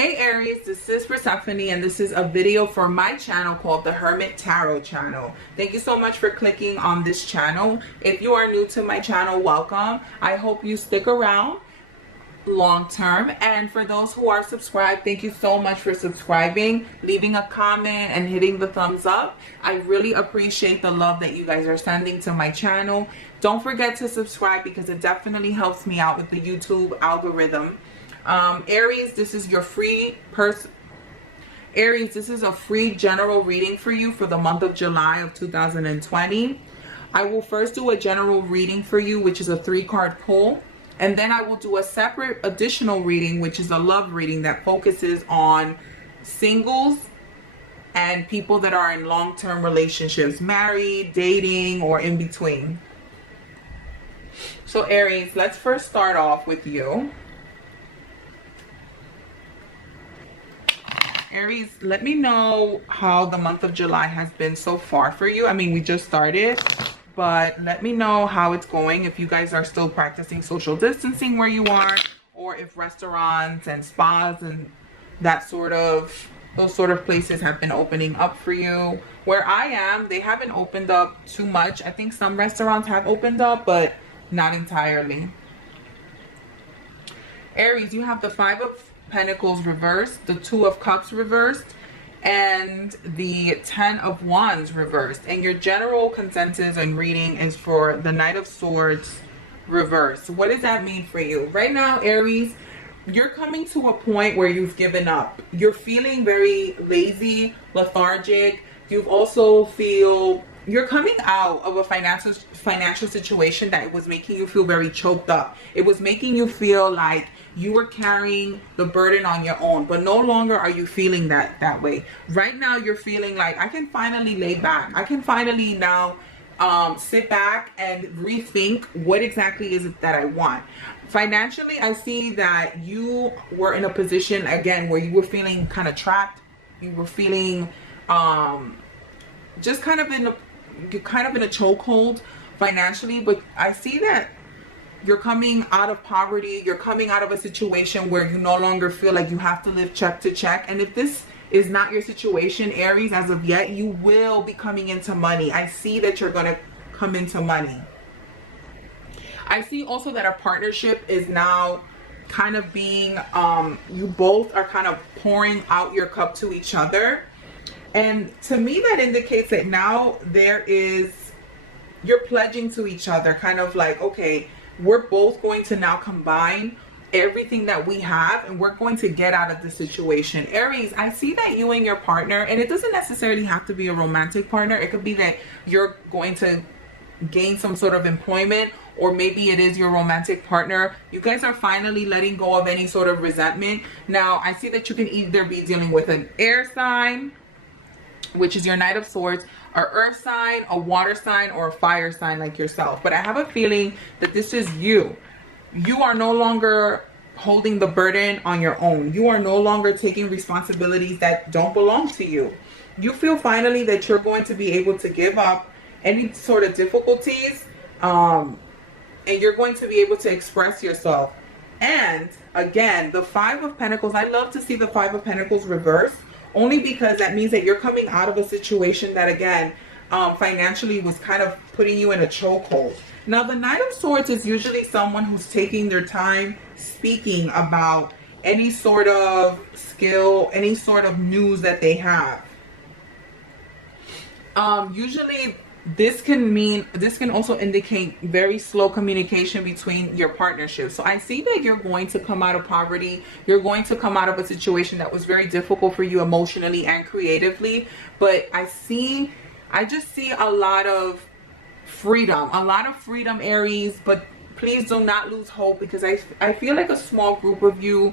Hey Aries, this is Persephone and this is a video for my channel called The Hermit Tarot Channel. Thank you so much for clicking on this channel. If you are new to my channel, welcome. I hope you stick around long term, and for those who are subscribed, thank you so much for subscribing, leaving a comment and hitting the thumbs up. I really appreciate the love that you guys are sending to my channel. Don't forget to subscribe because it definitely helps me out with the YouTube algorithm. Aries, this is your free Aries, this is a free general reading for you for the month of July of 2020. I will first do a general reading for you, which is a 3-card pull. And then I will do a separate additional reading, which is a love reading that focuses on singles and people that are in long-term relationships, married, dating, or in between. So Aries, let's first start off with you. Aries, let me know how the month of July has been so far for you. I mean, we just started, but let me know how it's going, if you guys are still practicing social distancing where you are, or if restaurants and spas and those sort of places have been opening up for you. Where I am, they haven't opened up too much. I think some restaurants have opened up, but not entirely. Aries, you have the 5 of Pentacles reversed, the 2 of Cups reversed, and the 10 of Wands reversed. And your general consensus and reading is for the Knight of Swords reversed. What does that mean for you? Right now, Aries, you're coming to a point where you've given up. You're feeling very lazy, lethargic. You've also you're coming out of a financial situation that was making you feel very choked up. It was making you feel like you were carrying the burden on your own, but no longer are you feeling that way. Right now you're feeling like, I can finally lay back. I can finally now sit back and rethink what exactly is it that I want. Financially, I see that you were in a position again where you were feeling kind of trapped. You were feeling just kind of in a chokehold financially, but I see that you're coming out of poverty. You're coming out of a situation where you no longer feel like you have to live check to check. And if this is not your situation, Aries, as of yet, you will be coming into money. I see that you're going to come into money. I see also that a partnership is now kind of being, you both are kind of pouring out your cup to each other. And to me, that indicates that now you're pledging to each other, kind of like, okay, we're both going to now combine everything that we have and we're going to get out of the situation. Aries, I see that you and your partner, and it doesn't necessarily have to be a romantic partner. It could be that you're going to gain some sort of employment, or maybe it is your romantic partner. You guys are finally letting go of any sort of resentment. Now, I see that you can either be dealing with an air sign, which is your Knight of Swords, an earth sign, a water sign, or a fire sign like yourself. But I have a feeling that this is you. You are no longer holding the burden on your own. You are no longer taking responsibilities that don't belong to you. You feel finally that you're going to be able to give up any sort of difficulties, and you're going to be able to express yourself. And again, the 5 of Pentacles, I love to see the 5 of Pentacles reversed, only because that means that you're coming out of a situation that, again, financially was kind of putting you in a chokehold. Now, the Knight of Swords is usually someone who's taking their time speaking about any sort of skill, any sort of news that they have. Usually this can also indicate very slow communication between your partnership. So I see that you're going to come out of poverty. You're going to come out of a situation that was very difficult for you emotionally and creatively. But I just see a lot of freedom, Aries. But please do not lose hope, because I feel like a small group of you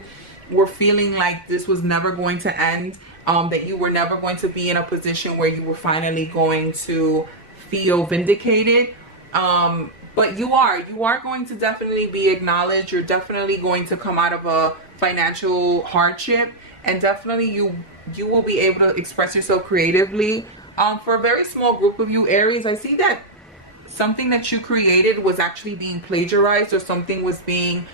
were feeling like this was never going to end, that you were never going to be in a position where you were finally going to feel vindicated, but you are going to definitely be acknowledged. You're definitely going to come out of a financial hardship, and definitely you will be able to express yourself creatively. For a very small group of you, Aries, I see that something that you created was actually being plagiarized, or something was being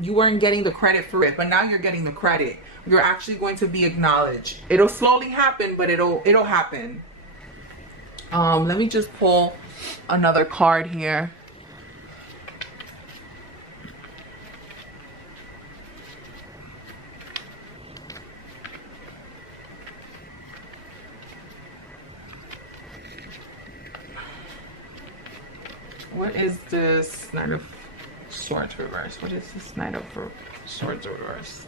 you weren't getting the credit for it, but now you're getting the credit. you're actually going to be acknowledged. It'll slowly happen, but it'll happen. Let me just pull another card here. What is this Knight of Swords reverse? What is this Knight of Swords reverse?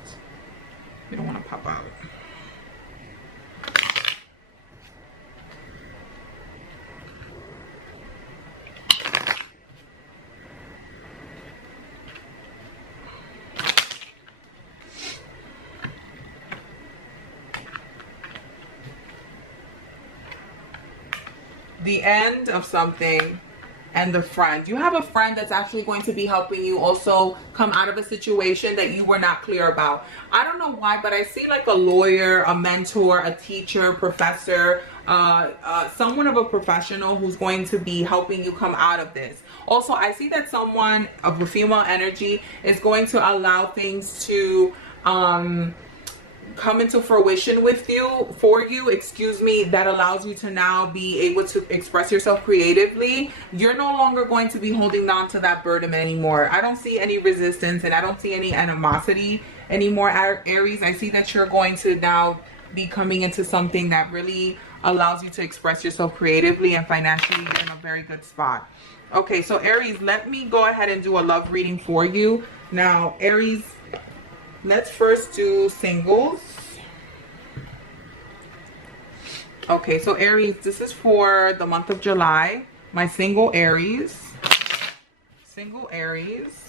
You don't want to pop out. The end of something. And the friend, you have a friend that's actually going to be helping you also come out of a situation that you were not clear about. I don't know why, but I see like a lawyer, a mentor, a teacher, professor, someone of a professional who's going to be helping you come out of this. Also, I see that someone of a female energy is going to allow things to come into fruition with you, excuse me, that allows you to now be able to express yourself creatively. You're no longer going to be holding on to that burden anymore. I don't see any resistance and I don't see any animosity anymore, Aries. I see that you're going to now be coming into something that really allows you to express yourself creatively, and financially you're in a very good spot. Okay, so Aries, let me go ahead and do a love reading for you. Now, Aries, let's first do singles. Okay, so Aries, this is for the month of July. My single Aries. Single Aries.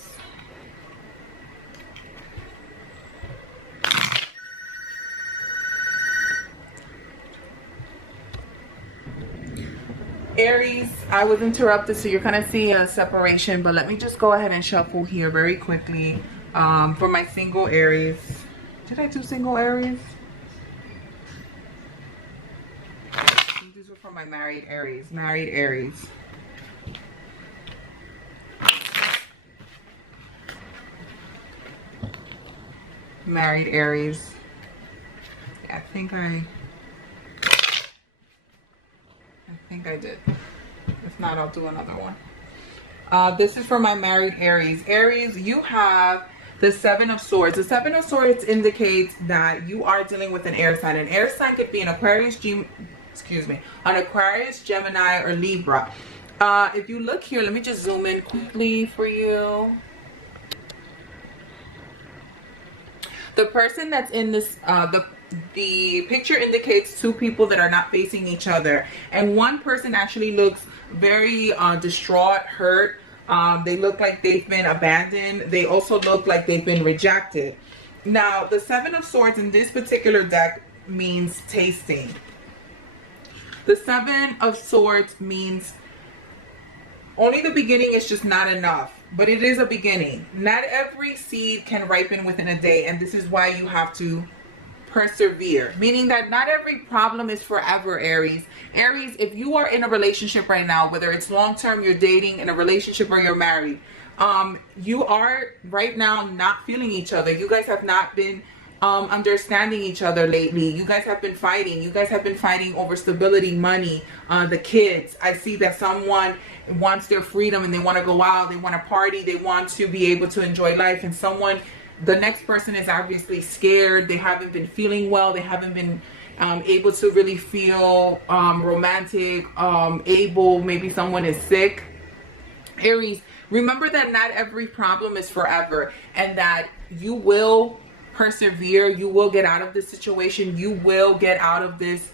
Aries, I was interrupted, so you're kind of seeing a separation, but let me just go ahead and shuffle here very quickly. For my single Aries. Did I do single Aries? I think these were for my married Aries. Married Aries. Married Aries. Yeah, I think I did. If not, I'll do another one. This is for my married Aries. Aries, you have the Seven of Swords. The Seven of Swords indicates that you are dealing with an air sign. An air sign could be an Aquarius, an Aquarius, Gemini, or Libra. If you look here, let me just zoom in quickly for you. The person that's in this, the picture indicates two people that are not facing each other, and one person actually looks very distraught, hurt. They look like they've been abandoned. They also look like they've been rejected. Now, the Seven of Swords in this particular deck means tasting. The Seven of Swords means only the beginning is just not enough, but it is a beginning. Not every seed can ripen within a day, and this is why you have to persevere, meaning that not every problem is forever, Aries. Aries, if you are in a relationship right now, whether it's long-term, you're dating, in a relationship, or you're married, you are right now not feeling each other. You guys have not been understanding each other lately. You guys have been fighting. You guys have been fighting over stability, money, the kids. I see that someone wants their freedom and they want to go out, they want to party, they want to be able to enjoy life, and the next person is obviously scared. They haven't been feeling well. They haven't been able to really feel romantic, maybe someone is sick. Aries, remember that not every problem is forever, and that you will persevere. You will get out of this situation. You will get out of this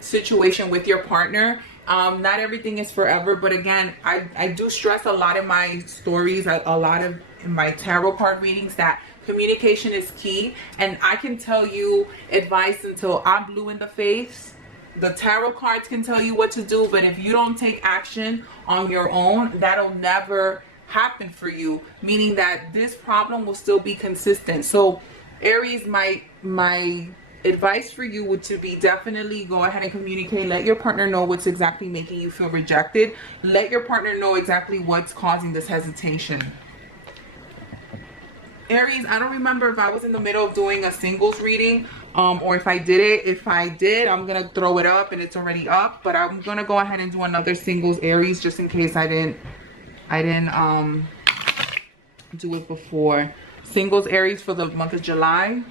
situation with your partner. Not everything is forever, but again, I do stress a lot in my stories, a lot of in my tarot card readings, that communication is key. And I can tell you advice until I'm blue in the face. The tarot cards can tell you what to do, but if you don't take action on your own, that'll never happen for you, meaning that this problem will still be consistent. So Aries, my advice for you would to be definitely go ahead and communicate. Let your partner know what's exactly making you feel rejected. Let your partner know exactly what's causing this hesitation. Aries, I don't remember if I was in the middle of doing a singles reading or if I did it. If I did, I'm gonna throw it up, and it's already up, but I'm gonna go ahead and do another singles Aries just in case I didn't do it before. Singles Aries for the month of July.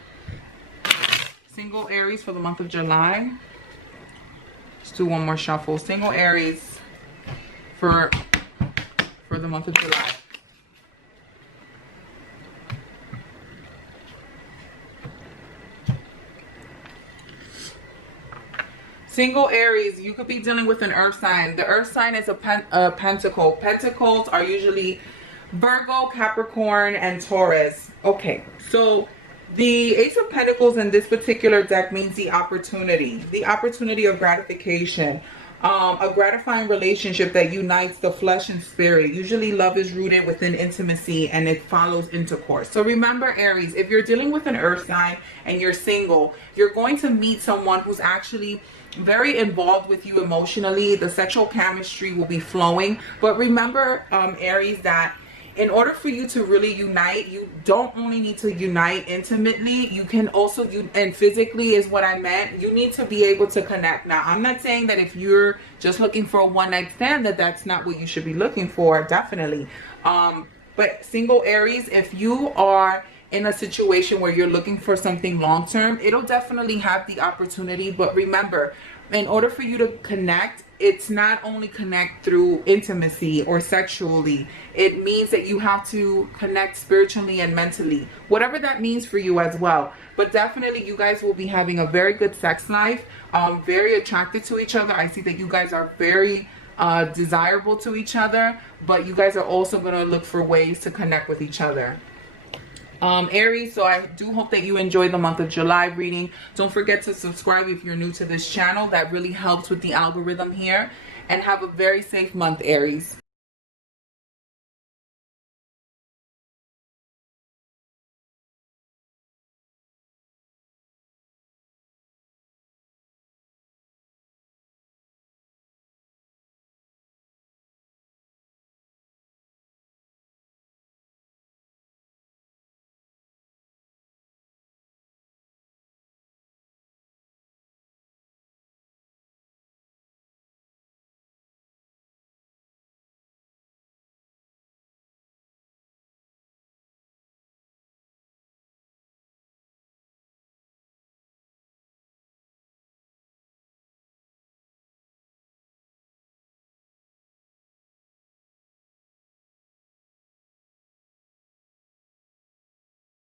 Single Aries for the month of July. Let's do one more shuffle. Single Aries for the month of July. Single Aries, you could be dealing with an earth sign. The earth sign is a pentacle. Pentacles are usually Virgo, Capricorn, and Taurus. Okay, so the Ace of Pentacles in this particular deck means the opportunity of gratification, a gratifying relationship that unites the flesh and spirit. Usually love is rooted within intimacy and it follows intercourse. So remember, Aries, if you're dealing with an earth sign and you're single, you're going to meet someone who's actually very involved with you emotionally. The sexual chemistry will be flowing. But remember, Aries, that in order for you to really unite, you don't only need to unite intimately, you can also, and physically is what I meant, you need to be able to connect. Now, I'm not saying that if you're just looking for a one-night stand, that's not what you should be looking for, definitely. But single Aries, if you are in a situation where you're looking for something long-term, it'll definitely have the opportunity. But remember, in order for you to connect, it's not only connect through intimacy or sexually. It means that you have to connect spiritually and mentally, whatever that means for you as well. But definitely you guys will be having a very good sex life, very attracted to each other. I see that you guys are very desirable to each other, but you guys are also going to look for ways to connect with each other. Aries, so I do hope that you enjoy the month of July reading. Don't forget to subscribe if you're new to this channel. That really helps with the algorithm here. And have a very safe month, Aries.